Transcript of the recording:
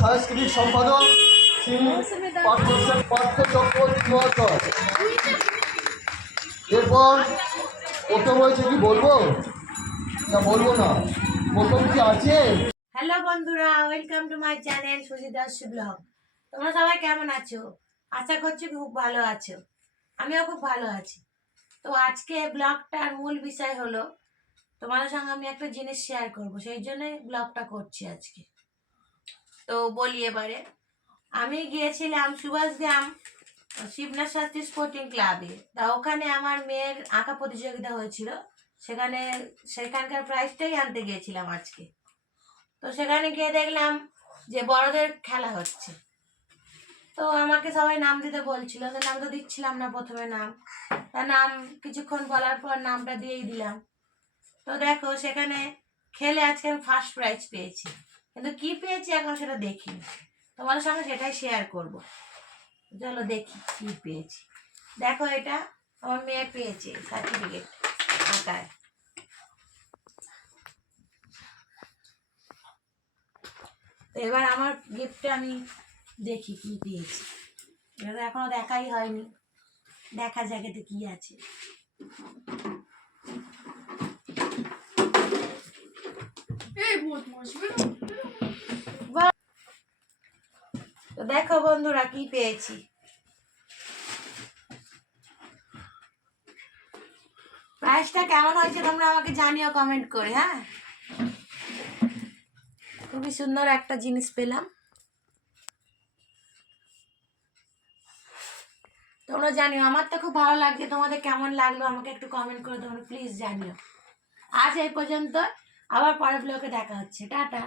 সাংস্কৃতিক সম্পাদক এরপর প্রথম হয়েছে কি বলব? না বলব না। প্রথম কি আছে? হ্যালো বন্ধুরা, welcome to my channel Sujidas blog. তোমরা সবাই কেমন আছো? আশা করছি খুব ভালো আছো। আমিও খুব ভালো আছি। তো আজকে ব্লগটার মূল বিষয় হলো, তোমাদের সঙ্গে আমি একটা জিনিস শেয়ার করব, সেই জন্যই ব্লগটা করছি আজকে। তো বলি এবারে। আমি গিয়েছিলাম সুভাষগ্রাম শিবনাথ শাস্ত্রী স্পোর্টিং ক্লাবে তা ওখানে আমার মেয়ের আঁকা প্রতিযোগিতা হয়েছিল। সেখানে সেখানকার প্রাইজটাই আনতে গিয়েছিলাম আজকে। তো সেখানে গিয়ে দেখলাম যে বড়দের খেলা হচ্ছে। তো আমাকে সবাই নাম দিতে বলছিল। তো নাম তো দিচ্ছিলাম না প্রথমে নাম। তা নাম কিছুক্ষণ বলার পর নামটা দিয়েই দিলাম। তো দেখো সেখানে খেলে আজকে আমি ফার্স্ট প্রাইজ পেয়েছি। কিন্তু কি পেয়েছি এখন সেটা দেখিনি। তোমাদের সঙ্গে সেটাই শেয়ার করব। চলো দেখি কি পেয়েছি। দেখো এটা, আমার মেয়ে পেয়েছে সার্টিফিকেট আঁকায়। এবার আমার গিফটটা আমি দেখি কি পেয়েছি। এটা তো এখনও দেখাই হয়নি। দেখা যাক এতে কি আছে। বাহ! দেখো বন্ধুরা কি পেয়েছি। প্রাইসটা কেমন হয়েছে তোমরা আমাকে জানিও কমেন্ট করে হ্যাঁ? খুবই সুন্দর একটা জিনিস পেলাম। তোমরা জানিও, আমার তো খুব ভালো লাগছে, তোমাদের কেমন লাগল আমাকে একটু কমেন্ট করে তোমরা প্লিজ জানিও। আজ এই পর্যন্ত, আবার পরের ব্লগে দেখা হচ্ছে, টাটা।